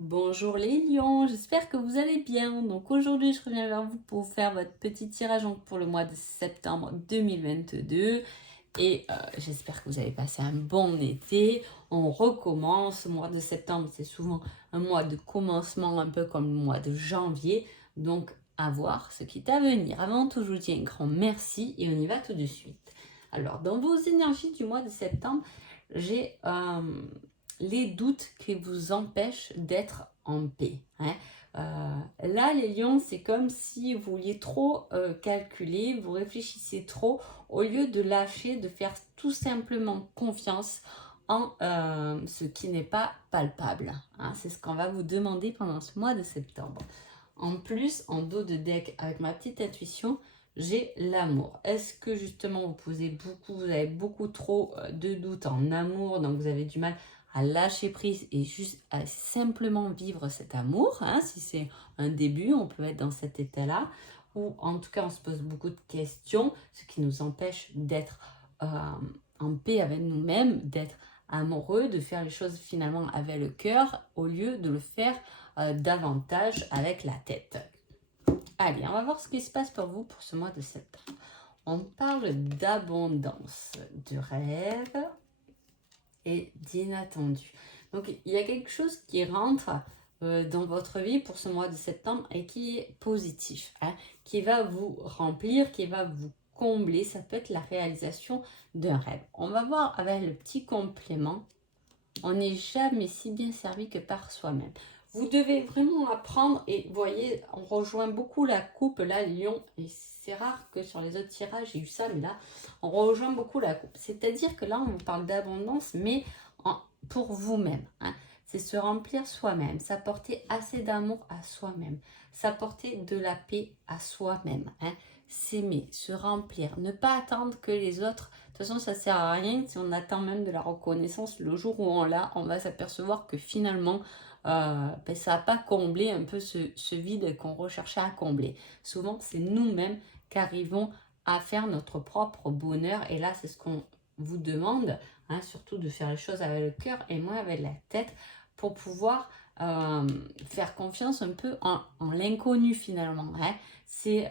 Bonjour les lions, j'espère que vous allez bien. Donc aujourd'hui, je reviens vers vous pour faire votre petit tirage pour le mois de septembre 2022. Et j'espère que vous avez passé un bon été. On recommence. Le mois de septembre, c'est souvent un mois de commencement, un peu comme le mois de janvier. Donc, à voir ce qui est à venir. Avant tout, je vous dis un grand merci et on y va tout de suite. Alors, dans vos énergies du mois de septembre, j'ai les doutes qui vous empêchent d'être en paix. Là, les lions, c'est comme si vous vouliez trop calculer, vous réfléchissez trop, au lieu de lâcher, de faire tout simplement confiance en ce qui n'est pas palpable. C'est ce qu'on va vous demander pendant ce mois de septembre. En plus, en dos de deck, avec ma petite intuition, j'ai l'amour. Est-ce que justement vous avez beaucoup trop de doutes en amour, donc vous avez du mal à lâcher prise et juste à simplement vivre cet amour. Si c'est un début, on peut être dans cet état-là. Ou en tout cas, on se pose beaucoup de questions, ce qui nous empêche d'être en paix avec nous-mêmes, d'être amoureux, de faire les choses finalement avec le cœur au lieu de le faire davantage avec la tête. Allez, on va voir ce qui se passe pour vous pour ce mois de septembre. On parle d'abondance, de rêve et d'inattendu. Donc, il y a quelque chose qui rentre dans votre vie pour ce mois de septembre et qui est positif, qui va vous remplir, qui va vous combler. Ça peut être la réalisation d'un rêve. On va voir avec le petit complément. On n'est jamais si bien servi que par soi-même. Vous devez vraiment apprendre et vous voyez, on rejoint beaucoup la coupe, là, lion, et c'est rare que sur les autres tirages j'ai eu ça, mais là, on rejoint beaucoup la coupe. C'est-à-dire que là, on vous parle d'abondance, mais pour vous-même. C'est se remplir soi-même, s'apporter assez d'amour à soi-même, s'apporter de la paix à soi-même. S'aimer, se remplir, ne pas attendre que les autres. De toute façon, ça ne sert à rien si on attend même de la reconnaissance. Le jour où on l'a, on va s'apercevoir que finalement, ça n'a pas comblé un peu ce vide qu'on recherchait à combler. Souvent, c'est nous-mêmes qui arrivons à faire notre propre bonheur. Et là, c'est ce qu'on vous demande, surtout de faire les choses avec le cœur et moins avec la tête pour pouvoir faire confiance un peu en l'inconnu finalement. C'est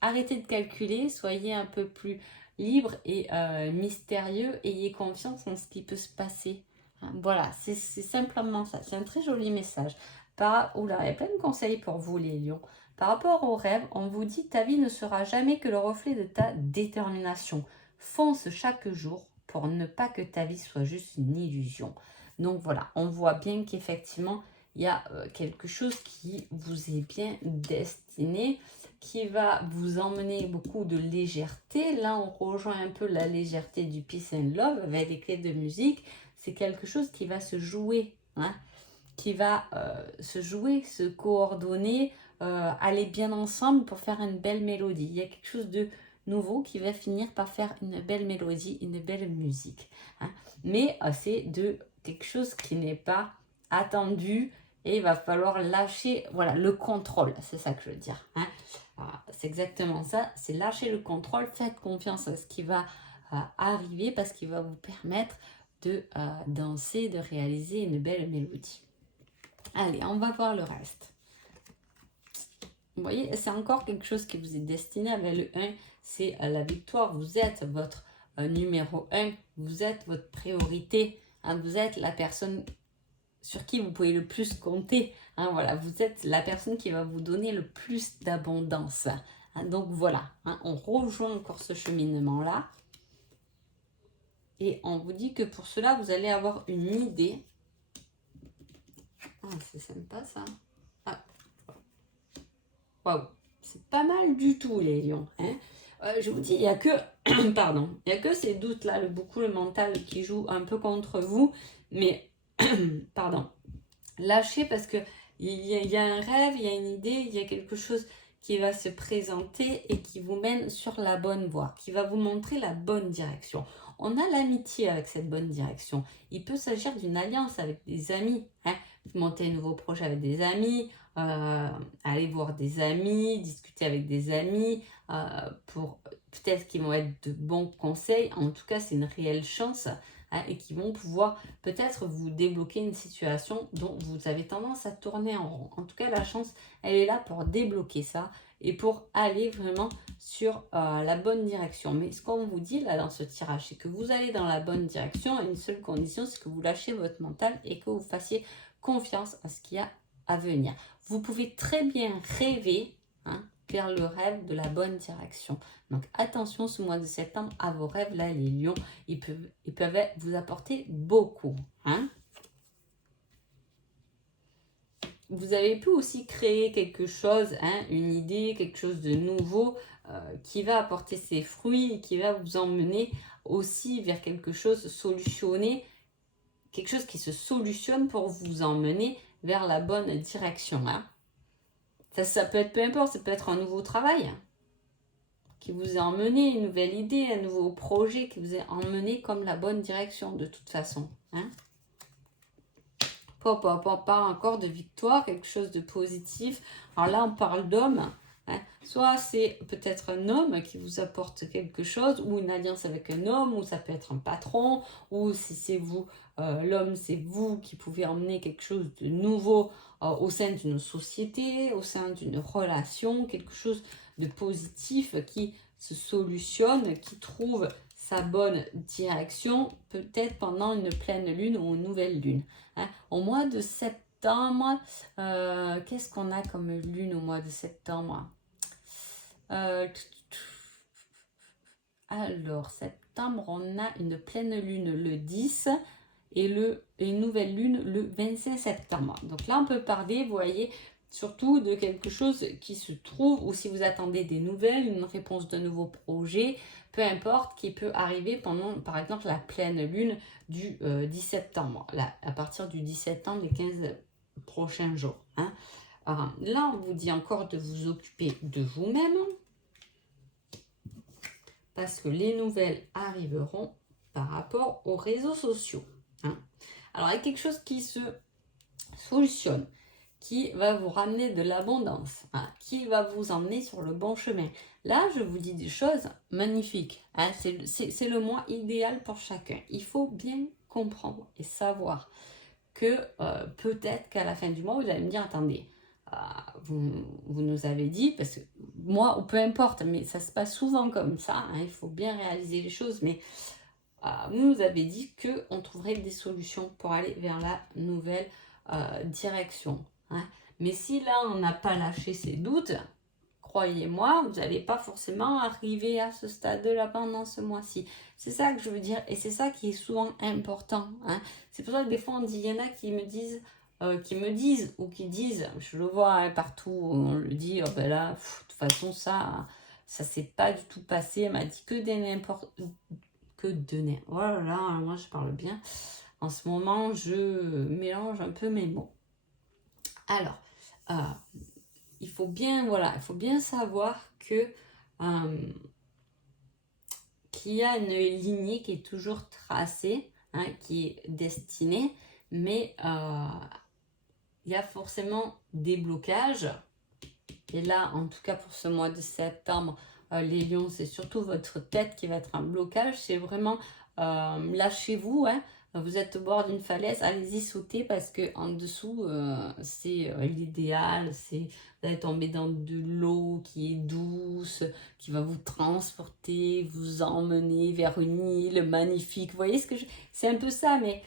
arrêtez de calculer, soyez un peu plus libre et mystérieux, ayez confiance en ce qui peut se passer. Voilà, c'est simplement ça. C'est un très joli message. Oula, il y a plein de conseils pour vous les lions. Par rapport au rêve, on vous dit ta vie ne sera jamais que le reflet de ta détermination. Fonce chaque jour pour ne pas que ta vie soit juste une illusion. Donc voilà, on voit bien qu'effectivement, il y a quelque chose qui vous est bien destiné, qui va vous emmener beaucoup de légèreté. Là, on rejoint un peu la légèreté du Peace and Love avec les clés de musique. C'est quelque chose qui va se jouer, qui va se jouer, se coordonner, aller bien ensemble pour faire une belle mélodie. Il y a quelque chose de nouveau qui va finir par faire une belle mélodie, une belle musique. Mais c'est de quelque chose qui n'est pas attendu et il va falloir lâcher le contrôle. C'est ça que je veux dire. Voilà, c'est exactement ça. C'est lâcher le contrôle. Faites confiance à ce qui va arriver parce qu'il va vous permettre de danser, de réaliser une belle mélodie. Allez, on va voir le reste. Vous voyez, c'est encore quelque chose qui vous est destiné avec le 1. C'est la victoire. Vous êtes votre numéro 1. Vous êtes votre priorité. Vous êtes la personne sur qui vous pouvez le plus compter. Voilà, vous êtes la personne qui va vous donner le plus d'abondance. Donc voilà, on rejoint encore ce cheminement-là. Et on vous dit que pour cela, vous allez avoir une idée. C'est sympa ça. Waouh, c'est pas mal du tout les lions. Je vous dis, il n'y a que, pardon, il n'y a que ces doutes-là, beaucoup le mental qui joue un peu contre vous. Mais, pardon, lâchez parce que il y a un rêve, il y a une idée, il y a quelque chose qui va se présenter et qui vous mène sur la bonne voie, qui va vous montrer la bonne direction. On a l'amitié avec cette bonne direction. Il peut s'agir d'une alliance avec des amis. Monter un nouveau projet avec des amis, aller voir des amis, discuter avec des amis, pour peut-être qu'ils vont être de bons conseils. En tout cas, c'est une réelle chance hein, et qui vont pouvoir peut-être vous débloquer une situation dont vous avez tendance à tourner en rond. En tout cas, la chance, elle est là pour débloquer ça et pour aller vraiment sur la bonne direction. Mais ce qu'on vous dit là dans ce tirage, c'est que vous allez dans la bonne direction à une seule condition, c'est que vous lâchez votre mental et que vous fassiez confiance à ce qu'il y a à venir. Vous pouvez très bien rêver, hein, vers le rêve de la bonne direction. Donc attention ce mois de septembre à vos rêves, là les lions, ils peuvent vous apporter beaucoup. Hein. Vous avez pu aussi créer quelque chose, hein, une idée, quelque chose de nouveau qui va apporter ses fruits et qui va vous emmener aussi vers quelque chose solutionné, quelque chose qui se solutionne pour vous emmener vers la bonne direction. Hein. Ça peut être peu importe, ça peut être un nouveau travail qui vous a emmené, une nouvelle idée, un nouveau projet qui vous a emmené comme la bonne direction de toute façon. Hein. Pas encore de victoire, quelque chose de positif. Alors là, on parle d'homme. Hein. Soit c'est peut-être un homme qui vous apporte quelque chose, ou une alliance avec un homme, ou ça peut être un patron, ou si c'est vous, l'homme, c'est vous qui pouvez emmener quelque chose de nouveau au sein d'une société, au sein d'une relation, quelque chose de positif qui se solutionne, qui trouve sa bonne direction, peut-être pendant une pleine lune ou une nouvelle lune. Hein. Au mois de septembre, qu'est-ce qu'on a comme lune au mois de septembre? Alors, septembre, on a une pleine lune le 10 et une nouvelle lune le 25 septembre. Donc là, on peut parler, vous voyez, surtout de quelque chose qui se trouve, ou si vous attendez des nouvelles, une réponse d'un nouveau projet, peu importe, qui peut arriver pendant, par exemple, la pleine lune du 10 septembre, là, à partir du 10 septembre, les 15 prochains jours. Hein. Alors, là, on vous dit encore de vous occuper de vous-même, parce que les nouvelles arriveront par rapport aux réseaux sociaux. Hein. Alors, il y a quelque chose qui se solutionne, qui va vous ramener de l'abondance, hein, qui va vous emmener sur le bon chemin. Là, je vous dis des choses magnifiques. Hein, c'est le mois idéal pour chacun. Il faut bien comprendre et savoir que peut-être qu'à la fin du mois, vous allez me dire, attendez, vous nous avez dit, parce que moi, ou peu importe, mais ça se passe souvent comme ça, hein, il faut bien réaliser les choses, mais vous nous avez dit qu'on trouverait des solutions pour aller vers la nouvelle direction. Hein. Mais si là, on n'a pas lâché ses doutes, croyez-moi, vous n'allez pas forcément arriver à ce stade-là pendant ce mois-ci. C'est ça que je veux dire, et c'est ça qui est souvent important. Hein. C'est pour ça que des fois, on dit, il y en a qui me disent, ou qui disent, je le vois hein, partout, on le dit, oh ben là, de toute façon, ça s'est pas du tout passé, elle m'a dit que des n'importe... Que de voilà, moi je parle bien. En ce moment, je mélange un peu mes mots. Alors, il faut bien savoir que qu'il y a une lignée qui est toujours tracée, hein, qui est destinée, mais il y a forcément des blocages. Et là, en tout cas pour ce mois de septembre, les lions, c'est surtout votre tête qui va être un blocage. C'est vraiment lâchez-vous. Hein. Vous êtes au bord d'une falaise, allez-y sauter parce que en dessous, c'est l'idéal. Vous allez tomber dans de l'eau qui est douce, qui va vous transporter, vous emmener vers une île magnifique. Vous voyez ce que c'est un peu ça, mais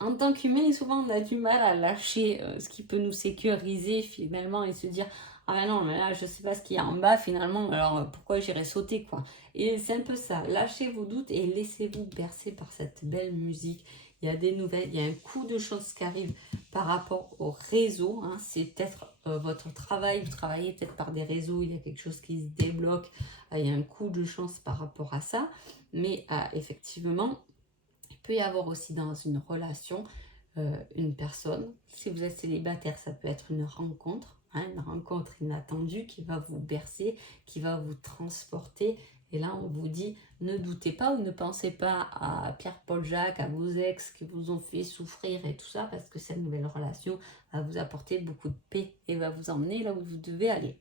en tant qu'humain, souvent on a du mal à lâcher ce qui peut nous sécuriser finalement et se dire ah ben non, mais là je sais pas ce qu'il y a en bas finalement, alors pourquoi j'irais sauter quoi. Et c'est un peu ça, lâchez vos doutes et laissez-vous bercer par cette belle musique. Il y a des nouvelles, il y a un coup de chance qui arrive par rapport au réseau. Hein. C'est peut-être votre travail, vous travaillez peut-être par des réseaux, il y a quelque chose qui se débloque, il y a un coup de chance par rapport à ça. Mais effectivement, il peut y avoir aussi dans une relation une personne. Si vous êtes célibataire, ça peut être une rencontre, hein, une rencontre inattendue qui va vous bercer, qui va vous transporter. Et là, on vous dit, ne doutez pas ou ne pensez pas à Pierre-Paul Jacques, à vos ex qui vous ont fait souffrir et tout ça, parce que cette nouvelle relation va vous apporter beaucoup de paix et va vous emmener là où vous devez aller.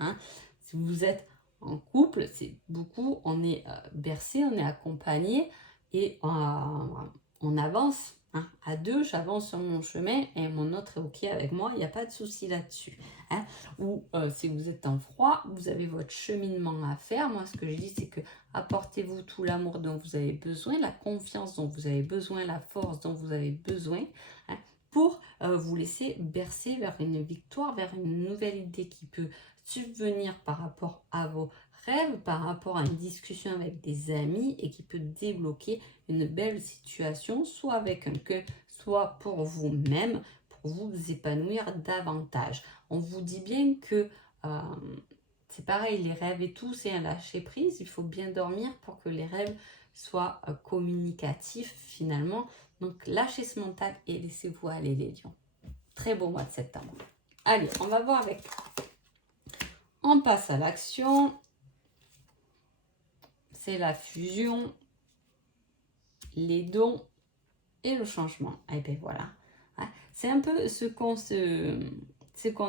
Hein. Si vous êtes en couple, c'est beaucoup, on est bercé, on est accompagné. et on avance. Hein. À deux, j'avance sur mon chemin et mon autre est OK avec moi, il n'y a pas de souci là-dessus. Hein. Ou si vous êtes en froid, vous avez votre cheminement à faire. Moi, ce que je dis, c'est que apportez-vous tout l'amour dont vous avez besoin, la confiance dont vous avez besoin, la force dont vous avez besoin, hein, pour vous laisser bercer vers une victoire, vers une nouvelle idée qui peut subvenir par rapport à vos rêve par rapport à une discussion avec des amis et qui peut débloquer une belle situation, soit avec un cœur, soit pour vous-même, pour vous épanouir davantage. On vous dit bien que c'est pareil, les rêves et tout, c'est un lâcher-prise. Il faut bien dormir pour que les rêves soient communicatifs finalement. Donc lâchez ce mental et laissez-vous aller les lions. Très beau mois de septembre. Allez, on va voir avec... On passe à l'action. C'est la fusion, les dons et le changement. Et bien voilà. C'est un peu ce qu'on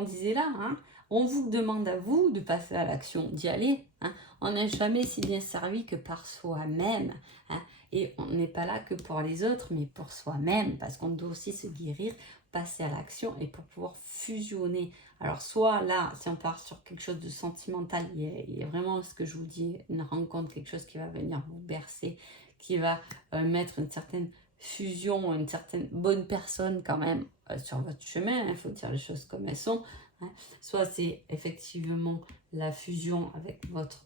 disait là. Hein. On vous demande à vous de passer à l'action, d'y aller. Hein. On n'est jamais si bien servi que par soi-même. Hein. Et on n'est pas là que pour les autres, mais pour soi-même. Parce qu'on doit aussi se guérir, passer à l'action et pour pouvoir fusionner. Alors soit là, si on part sur quelque chose de sentimental, il y a vraiment ce que je vous dis, une rencontre, quelque chose qui va venir vous bercer, qui va mettre une certaine fusion, une certaine bonne personne quand même sur votre chemin, il faut dire les choses comme elles sont. Hein. Soit c'est effectivement la fusion avec votre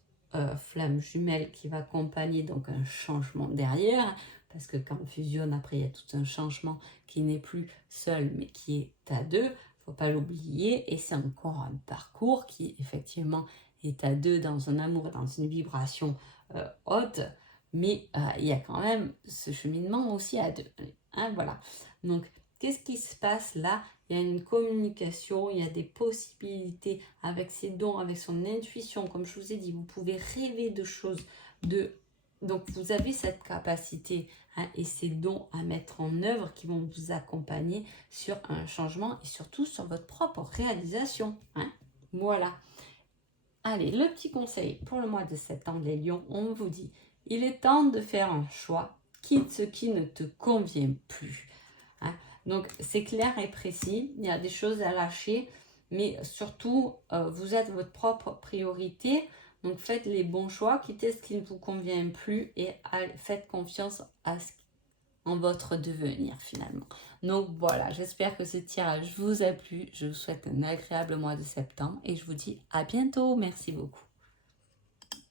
flamme jumelle qui va accompagner donc un changement derrière, parce que quand on fusionne, après il y a tout un changement qui n'est plus seul mais qui est à deux, faut pas l'oublier, et c'est encore un parcours qui effectivement est à deux dans un amour, dans une vibration haute, mais il y a quand même ce cheminement aussi à deux. Hein, voilà. Donc, qu'est-ce qui se passe là? Il y a une communication, il y a des possibilités avec ses dons, avec son intuition. Comme je vous ai dit, vous pouvez rêver de choses. Donc, vous avez cette capacité et ces dons à mettre en œuvre qui vont vous accompagner sur un changement et surtout sur votre propre réalisation. Hein. Voilà. Allez, le petit conseil pour le mois de septembre, les lions, on vous dit... Il est temps de faire un choix, quitte ce qui ne te convient plus. Hein? Donc, c'est clair et précis. Il y a des choses à lâcher, mais surtout, vous êtes votre propre priorité. Donc, faites les bons choix, quittez ce qui ne vous convient plus et faites confiance en votre devenir finalement. Donc, voilà, j'espère que ce tirage vous a plu. Je vous souhaite un agréable mois de septembre et je vous dis à bientôt. Merci beaucoup.